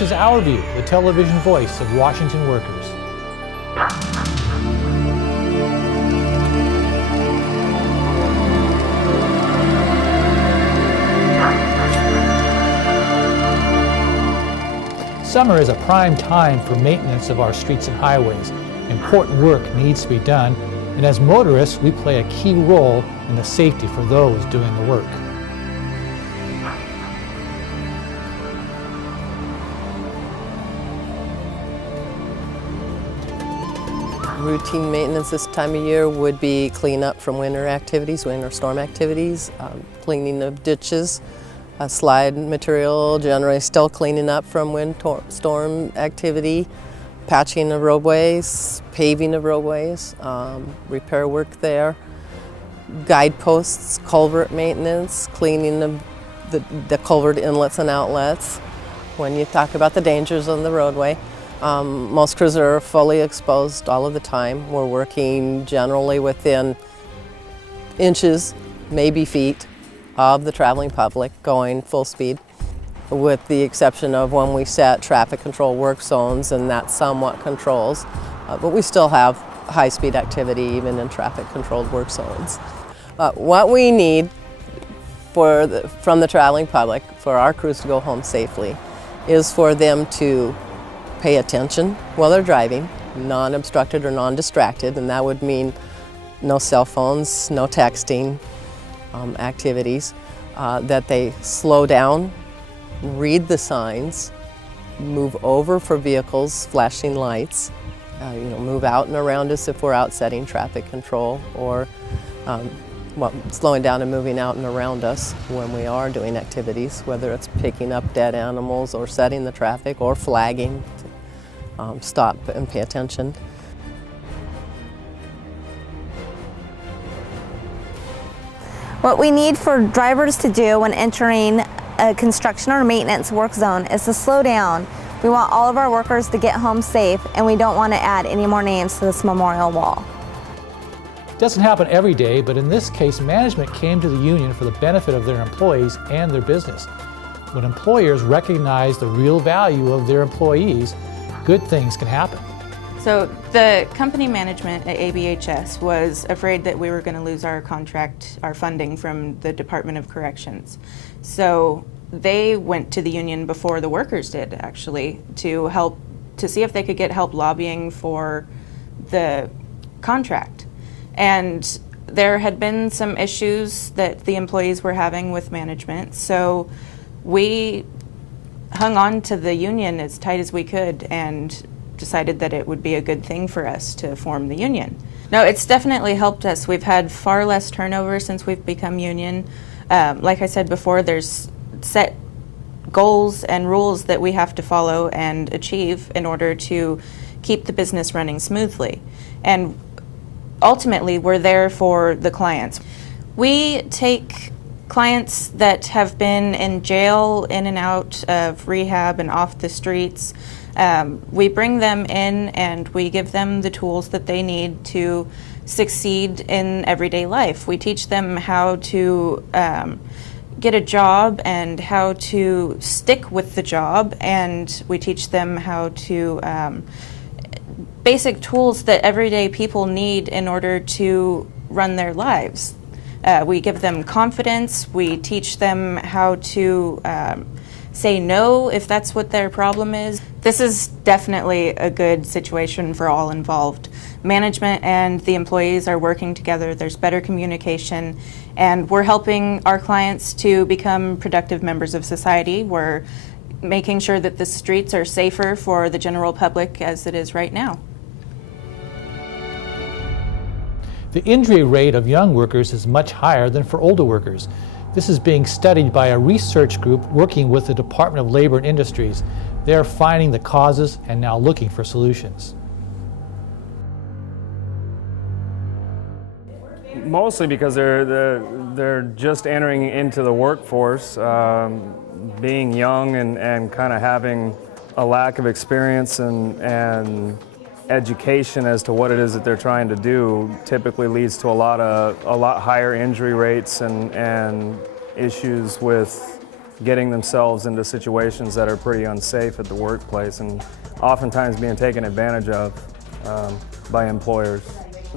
This is Our View, the television voice of Washington workers. Summer is a prime time for maintenance of our streets and highways. Important work needs to be done, and as motorists, we play a key role in the safety for those doing the work. Routine maintenance this time of year would be cleanup from winter activities, winter storm activities, cleaning of ditches, slide material, generally still cleaning up from winter storm activity, patching of roadways, paving of roadways, repair work there, guideposts, culvert maintenance, cleaning of the culvert inlets and outlets. When you talk about the dangers on the roadway, most crews are fully exposed all of the time. We're working generally within inches, maybe feet, of the traveling public going full speed, with the exception of when we set traffic control work zones, and that somewhat controls. But we still have high-speed activity even in traffic-controlled work zones. What we need from the traveling public for our crews to go home safely is for them to pay attention while they're driving, non-obstructed or non-distracted, and that would mean no cell phones, no texting activities, that they slow down, read the signs, move over for vehicles, flashing lights, move out and around us if we're out setting traffic control, or slowing down and moving out and around us when we are doing activities, whether it's picking up dead animals or setting the traffic or flagging. Stop and pay attention. What we need for drivers to do when entering a construction or maintenance work zone is to slow down. We want all of our workers to get home safe, and we don't want to add any more names to this memorial wall. It doesn't happen every day, but in this case, management came to the union for the benefit of their employees and their business. When employers recognize the real value of their employees, good things can happen. So the company management at ABHS was afraid that we were going to lose our contract, our funding from the Department of Corrections. So they went to the union before the workers did, actually, to see if they could get help lobbying for the contract. And there had been some issues that the employees were having with management, so we hung on to the union as tight as we could and decided that it would be a good thing for us to form the union. No, it's definitely helped us. We've had far less turnover since we've become union. Like I said before, there's set goals and rules that we have to follow and achieve in order to keep the business running smoothly. And ultimately, we're there for the clients. We take clients that have been in jail, in and out of rehab and off the streets. We bring them in and we give them the tools that they need to succeed in everyday life. We teach them how to get a job and how to stick with the job, and we teach them how to basic tools that everyday people need in order to run their lives. We give them confidence. We teach them how to say no if that's what their problem is. This is definitely a good situation for all involved. Management and the employees are working together. There's better communication, and we're helping our clients to become productive members of society. We're making sure that the streets are safer for the general public as it is right now. The injury rate of young workers is much higher than for older workers. This is being studied by a research group working with the Department of Labor and Industries. They are finding the causes and now looking for solutions. Mostly because they're just entering into the workforce, being young and kind of having a lack of experience and education as to what it is that they're trying to do typically leads to a lot higher injury rates and issues with getting themselves into situations that are pretty unsafe at the workplace and oftentimes being taken advantage of by employers.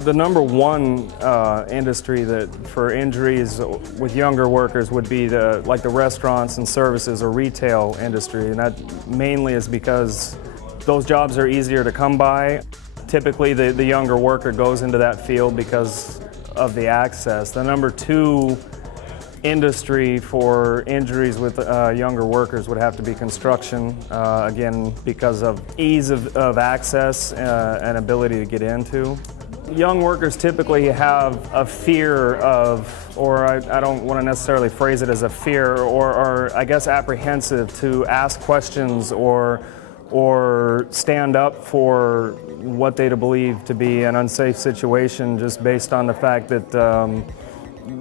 The number one industry that for injuries with younger workers would be like the restaurants and services or retail industry, and that mainly is because those jobs are easier to come by. Typically the younger worker goes into that field because of the access. The number two industry for injuries with younger workers would have to be construction, again because of ease of access and ability to get into. Young workers typically have a fear of, or I don't want to necessarily phrase it as a fear, or I guess apprehensive to ask questions or stand up for what they believe to be an unsafe situation, just based on the fact that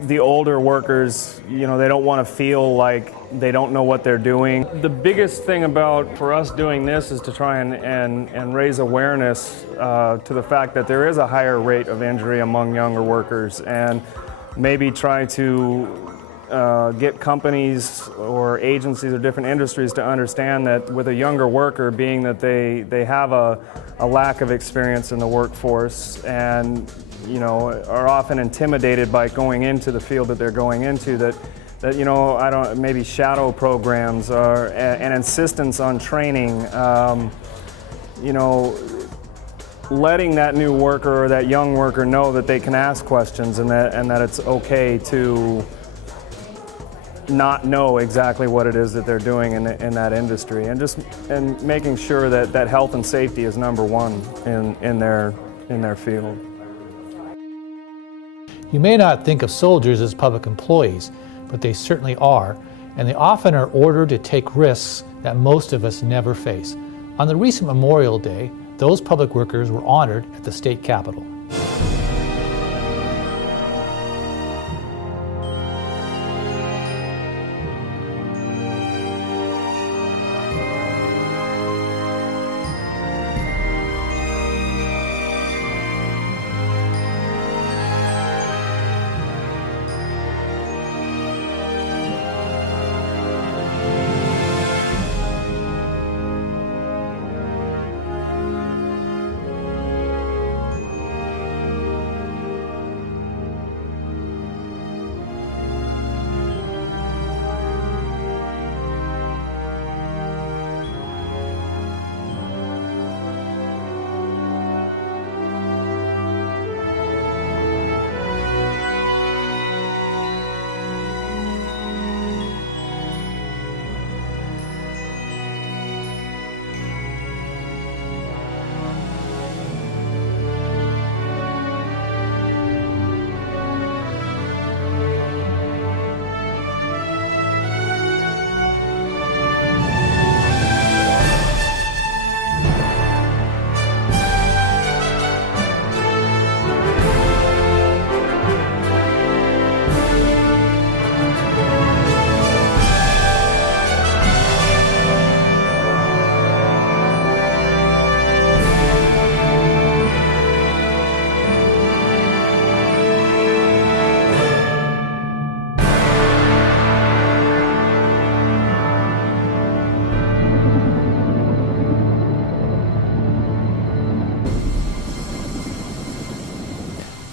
the older workers, they don't want to feel like they don't know what they're doing. The biggest thing for us doing this is to try and raise awareness to the fact that there is a higher rate of injury among younger workers, and maybe try to get companies or agencies or different industries to understand that with a younger worker, being that they have a lack of experience in the workforce and are often intimidated by going into the field that they're going into, that maybe shadow programs or an insistence on training, letting that new worker or that young worker know that they can ask questions and that it's okay to not know exactly what it is that they're doing in that industry, and making sure that health and safety is number one in their field. You may not think of soldiers as public employees, but they certainly are, and they often are ordered to take risks that most of us never face. On the recent Memorial Day, those public workers were honored at the state capitol.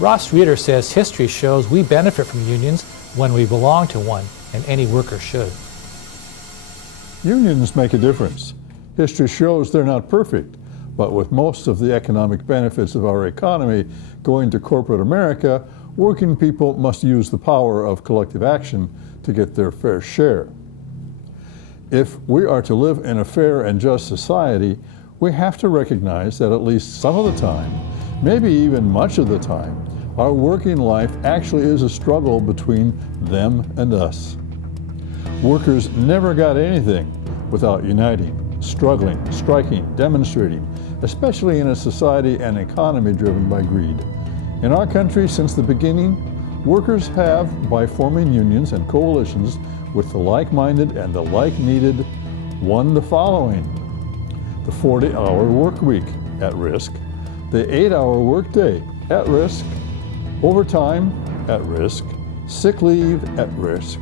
Ross Reeder says history shows we benefit from unions when we belong to one, and any worker should. Unions make a difference. History shows they're not perfect, but with most of the economic benefits of our economy going to corporate America, working people must use the power of collective action to get their fair share. If we are to live in a fair and just society, we have to recognize that at least some of the time, maybe even much of the time, our working life actually is a struggle between them and us. Workers never got anything without uniting, struggling, striking, demonstrating, especially in a society and economy driven by greed. In our country, since the beginning, workers have, by forming unions and coalitions with the like-minded and the like-needed, won the following: the 40-hour work week at risk, the 8-hour workday at risk, overtime at risk, sick leave at risk,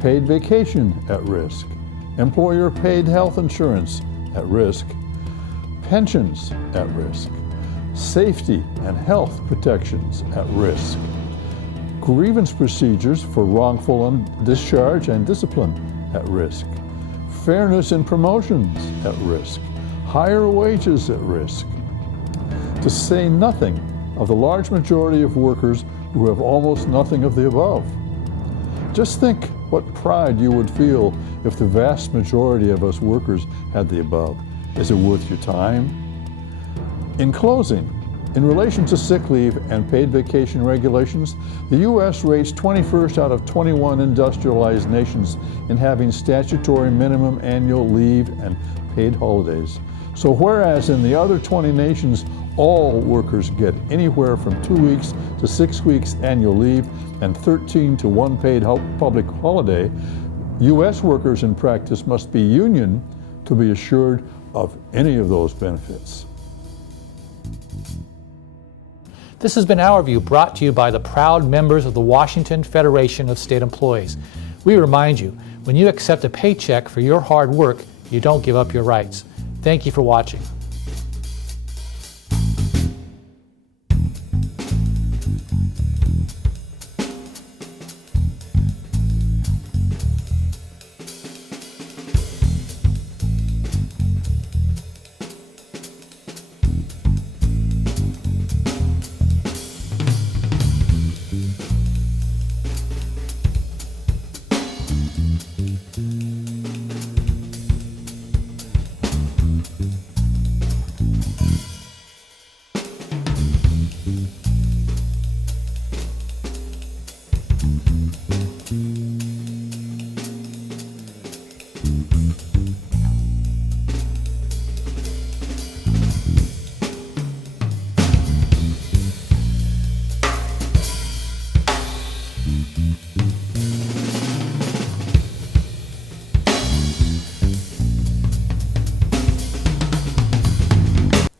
paid vacation at risk, employer paid health insurance at risk, pensions at risk, safety and health protections at risk, grievance procedures for wrongful discharge and discipline at risk, fairness in promotions at risk, higher wages at risk, to say nothing of the large majority of workers who have almost nothing of the above. Just think what pride you would feel if the vast majority of us workers had the above. Is it worth your time? In closing, in relation to sick leave and paid vacation regulations, the U.S. rates 21st out of 21 industrialized nations in having statutory minimum annual leave and paid holidays. So whereas in the other 20 nations, all workers get anywhere from 2 weeks to 6 weeks annual leave and 13 to 1 paid public holiday, U.S. workers in practice must be union to be assured of any of those benefits. This has been Our View, brought to you by the proud members of the Washington Federation of State Employees. We remind you, when you accept a paycheck for your hard work, you don't give up your rights. Thank you for watching.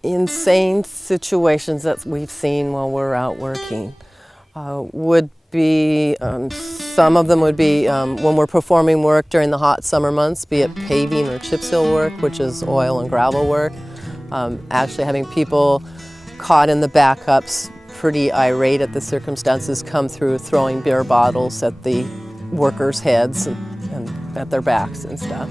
Insane situations that we've seen while we're out working would be, some of them would be when we're performing work during the hot summer months, be it paving or chip seal work, which is oil and gravel work. Actually having people caught in the backups, pretty irate at the circumstances, come through throwing beer bottles at the workers' heads and at their backs and stuff.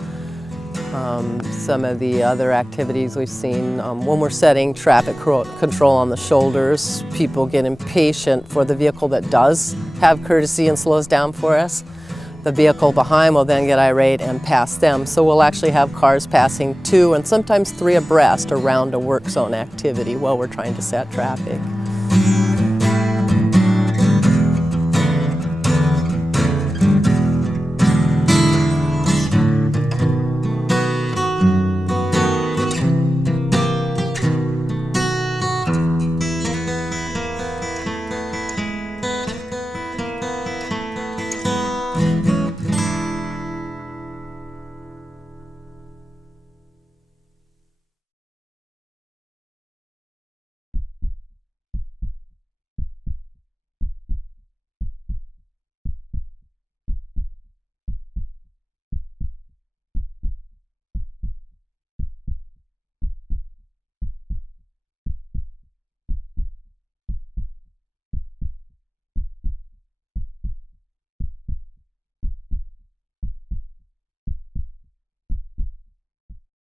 Some of the other activities we've seen, when we're setting traffic control on the shoulders, people get impatient for the vehicle that does have courtesy and slows down for us. The vehicle behind will then get irate and pass them. So we'll actually have cars passing 2 and sometimes 3 abreast around a work zone activity while we're trying to set traffic.